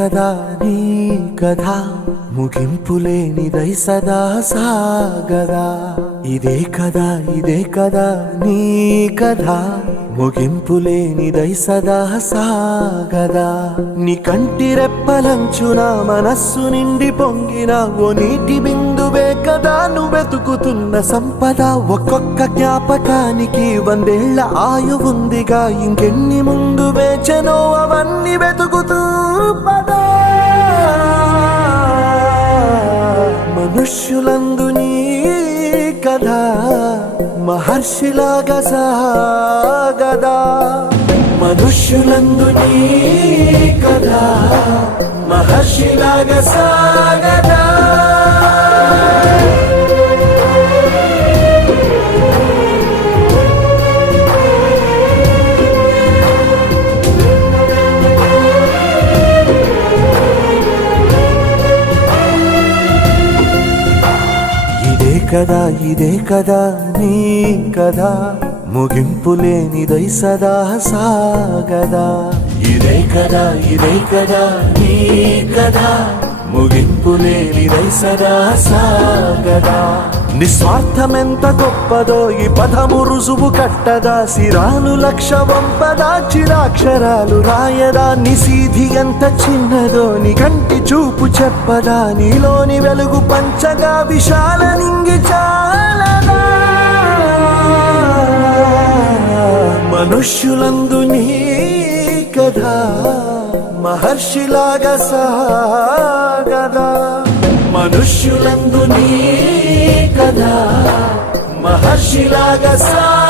కదా నీ కథ ముగింపులేనిదై సదా సాగదా. ఇదే కదా నీ కథ ముగింపులేనిదై సదా సాగదా. నీ కంటి రెప్పలంచున మనస్సు నిండి పొంగిన ఓ నీటి బిందువే కదా నువ్వెతుకుతున్న సంపద. ఒక్కొక్క జ్ఞాపకానికి 100 ఏళ్ల ఆయువుందిగా, ఇంకెన్ని ముందు వేచనో అవన్నీ వెతుకుతూ పదా. మనుష్యులందు నీ కథ మహర్షిలాగా సాగదా. మనుష్యులందు నీ కథ మహర్షిలాగా సాగదా. ఇదే కదా నీ కథ ముగింపులేనిదై సదా సాగదా. ఇదే కదా నీ కథ ముగింపులేనిదై సదా సాగదా. నిస్వార్థమెంత గొప్పదో ఈ పదము రుజువు కట్టదా. సిరాలు 1,00,000 వంపదా, చిరాక్షరాలు రాయదా. నిశీధి ఎంత చిన్నదో నీ కంటి చూపు చెప్పదా. నీలోని వెలుగు పంచగా విశాల నింగి చాలదా. మనుష్యులందు నీ కథ మహర్షిలాగా సాగదా. మనుష్యులందు నీ కథ మహర్షిలాగా సాగదా.